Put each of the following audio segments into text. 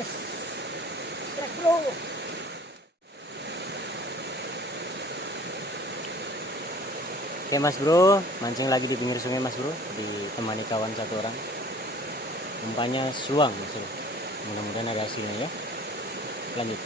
Yes. Strike bro. Oke mas bro, mancing lagi di pinggir sungai mas bro, ditemani kawan satu orang. Umpannya suang mas bro. Mudah-mudahan ada hasilnya ya. Lanjut.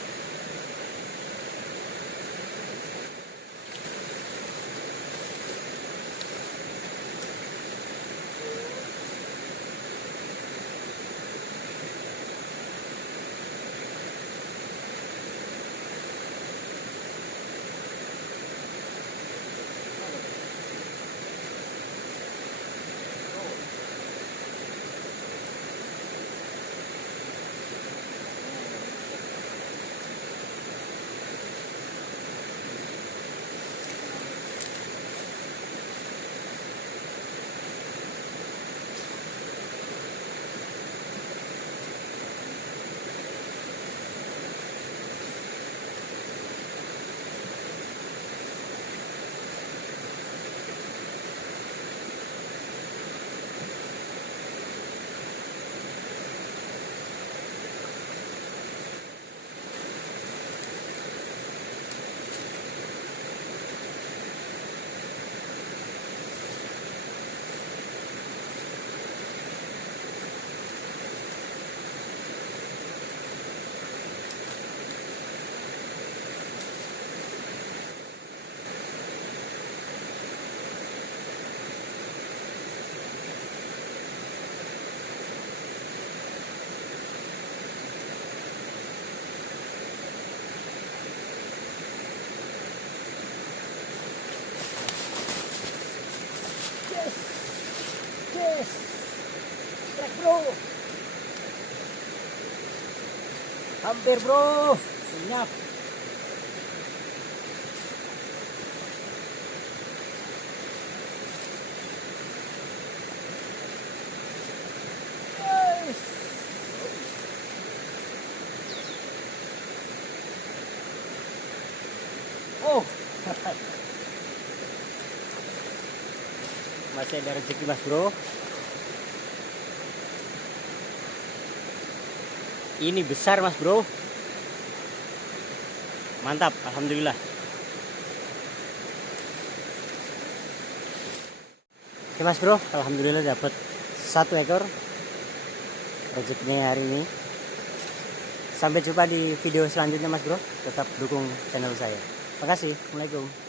Yes. Yes. Strike bro. Hampir bro. Senyap. Yes. Oh. Masih ada rezeki mas bro. Ini besar mas bro. Mantap, alhamdulillah. Oke mas bro, alhamdulillah dapat 1 ekor rezekinya hari ini. Sampai jumpa di video selanjutnya mas bro. Tetap dukung channel saya. Makasih. Assalamualaikum.